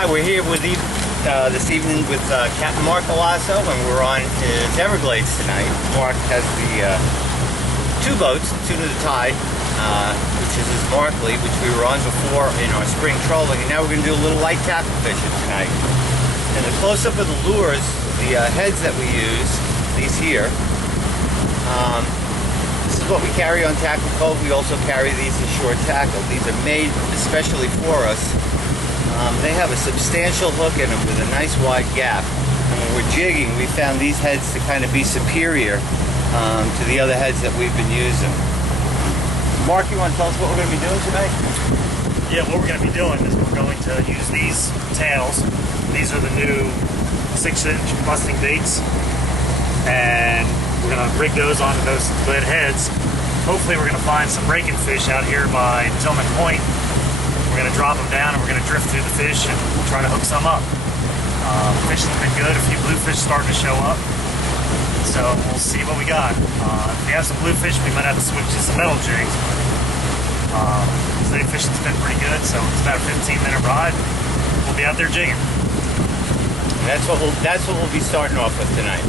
Hi, we're here with this evening with Captain Mark Galasso, and we're on his Everglades tonight. Mark has the two boats, Tune to the Tide, which is his Markley, which we were on before in our spring trolling, and now we're going to do a little light tackle fishing tonight. And the close-up of the lures, the heads that we use, these here, this is what we carry on Tackle Cove. We also carry these as short tackle. These are made especially for us. They have a substantial hook in them with a nice wide gap. And when we're jigging, we found these heads to kind of be superior to the other heads that we've been using. Mark, you want to tell us what we're going to be doing tonight? Yeah, what we're going to be doing is we're going to use these tails. These are the new 6-inch busting baits. And we're going to rig those onto those lead heads. Hopefully we're going to find some raking fish out here by Tillman Point. We're going to drop them down and we're going to drift through the fish and we'll try to hook some up. Fishing's been good. A few bluefish starting to show up. So we'll see what we got. If we have some bluefish, we might have to switch to some metal jigs. Today fishing's been pretty good, so it's about a 15-minute ride. We'll be out there jigging. And that's what we'll be starting off with tonight.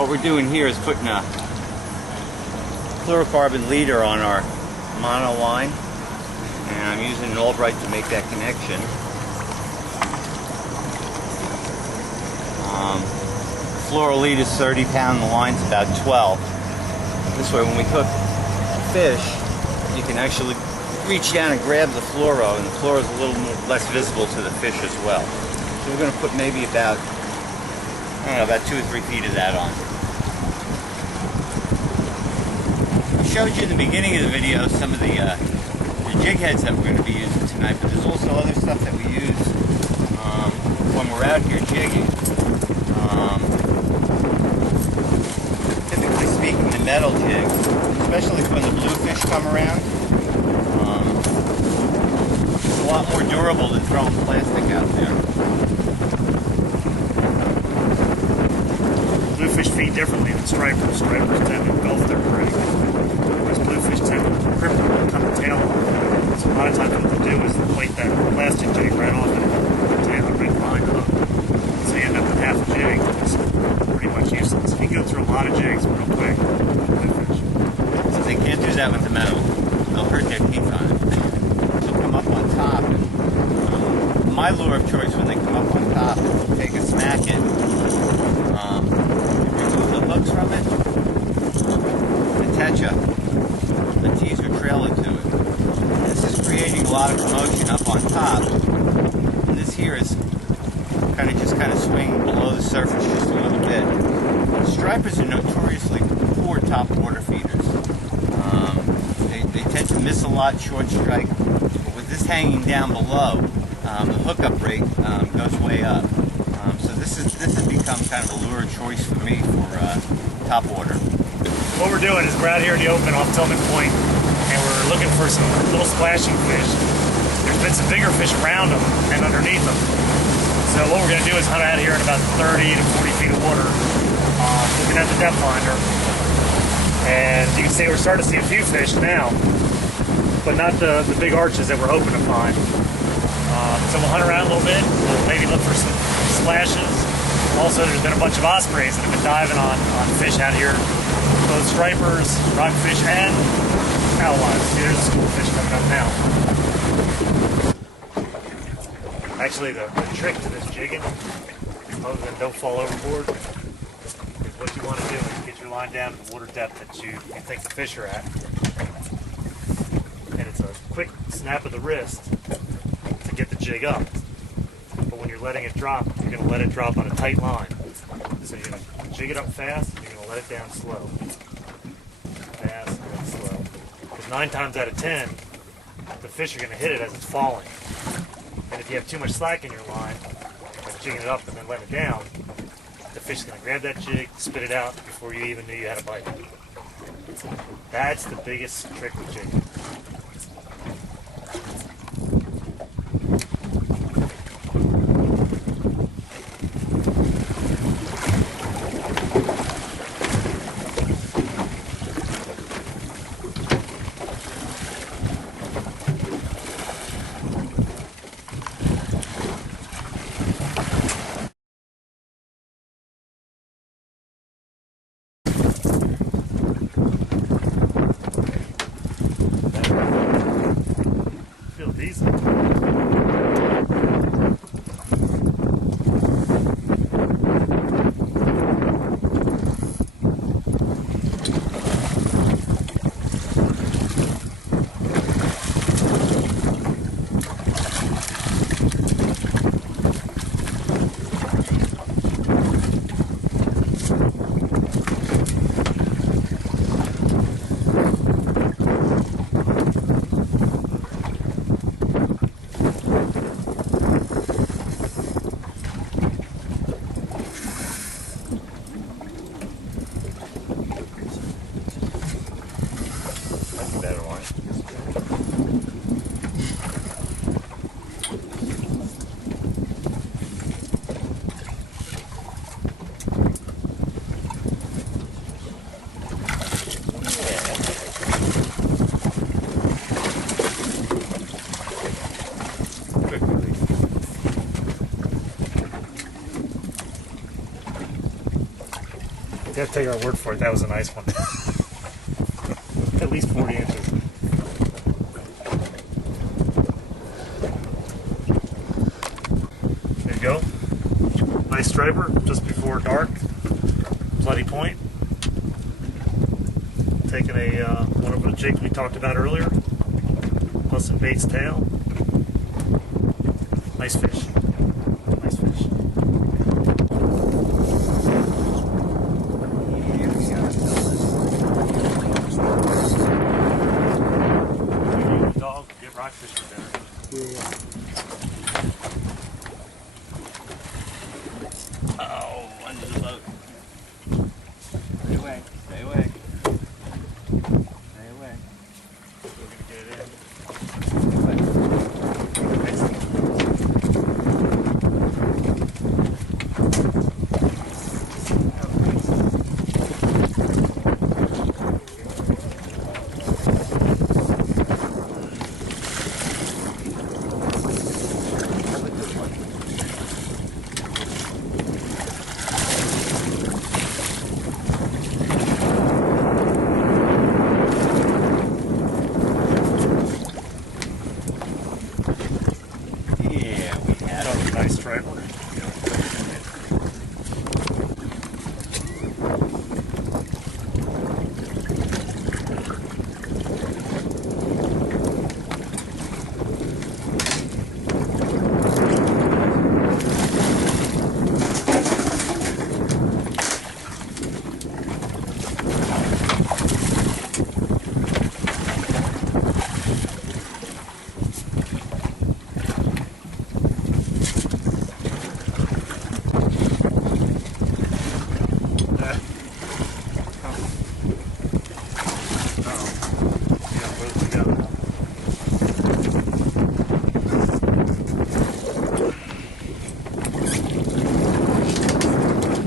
What we're doing here is putting a fluorocarbon leader on our mono line, and I'm using an Albright to make that connection. Fluoro lead is 30 pound, the line's about 12. This way when we hook fish, you can actually reach down and grab the fluoro, and the fluoro is a little less visible to the fish as well. So we're going to put maybe about, I don't know, about 2 or 3 feet of that on. I showed you in the beginning of the video some of the jig heads that we're going to be using tonight, but there's also other stuff that we use when we're out here jigging. Typically speaking, the metal jigs, especially when the bluefish come around, it's a lot more durable than throwing plastic out there. Bluefish feed differently than stripers. Stripers tend to engulf their prey, whereas bluefish tend to grip them and cut the tail off. So a lot of times what they'll do is they'll plate that plastic jig right off the tail and rig line up. So you end up with half a jig that's pretty much useless. You can go through a lot of jigs real quick with bluefish. So they can't do that with the metal. They'll hurt their teeth on it. They'll come up on top. And, my lure of choice when they come up on top is to take a smack it, remove the hooks from it, attach a teaser trailer to it. This is creating a lot of commotion up on top. And this here is kind of swinging below the surface just a little bit. Stripers are notoriously poor top water feeders. They tend to miss a lot short strike, but with this hanging down below, the hookup rate goes way up. So this has become kind of a lure of choice for me for top water. What we're doing is we're out here in the open off Tillman Point, and we're looking for some little splashing fish. There's been some bigger fish around them and underneath them. So what we're going to do is hunt out here in about 30 to 40 feet of water, looking at the depth finder. And you can see we're starting to see a few fish now, but not the big arches that we're hoping to find. So we'll hunt around a little bit, we'll maybe look for some splashes. Also, there's been a bunch of ospreys that have been diving on fish out here, both stripers, rockfish, and alewives. See, there's a school of fish coming up now. Actually, the trick to this jigging, other than don't fall overboard, is what you want to do is get your line down to the water depth that you think the fish are at. And it's a quick snap of the wrist to get the jig up. But when you're letting it drop, you're going to let it drop on a tight line. So you're going to jig it up fast, and you're going to let it down slow. Fast and then slow. Because 9 times out of 10, the fish are going to hit it as it's falling. And if you have too much slack in your line, like jigging it up and then letting it down, the fish is going to grab that jig, spit it out before you even knew you had a bite. That's the biggest trick with jigging. gotta take our word for it. That was a nice one. At least 40 inches. There you go. Nice striper just before dark. Bloody point. Taking a one of the jigs we talked about earlier. Plus some bait's tail. Nice fish. Nice fish. Dog, get rockfish for dinner. Yeah. Oh, under the boat. Stay away. Stay away. Stay away. We're gonna get it in. Stay away. Excellent. Yeah, we had That was a nice striper.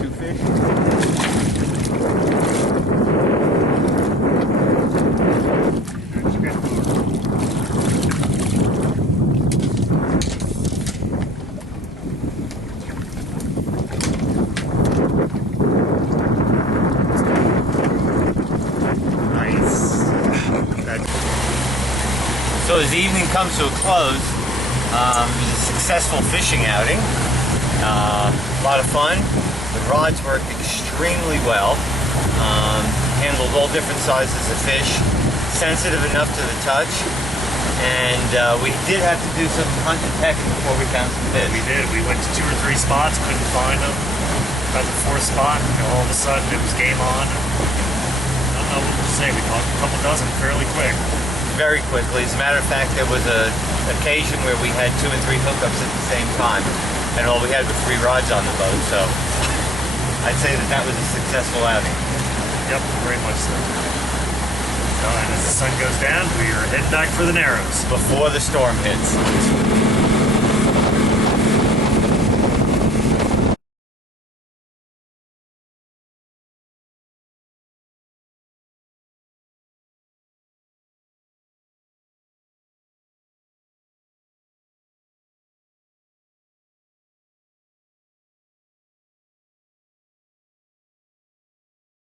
two fish. Nice. So as the evening comes to a close, it was a successful fishing outing. A lot of fun. The rods worked extremely well. Handled all different sizes of fish, sensitive enough to the touch. And we did have to do some hunt and peck before we found some fish. We did. We went to 2 or 3 spots, couldn't find them. Got the 4th spot, and all of a sudden it was game on. I don't know what to say. We caught a couple dozen fairly quick. Very quickly. As a matter of fact, there was an occasion where we had 2 and 3 hookups at the same time, and all we had was 3 rods on the boat. So I'd say that that was a successful outing. Yep, very much so. And as the sun goes down, we are heading back for the Narrows. Before the storm hits.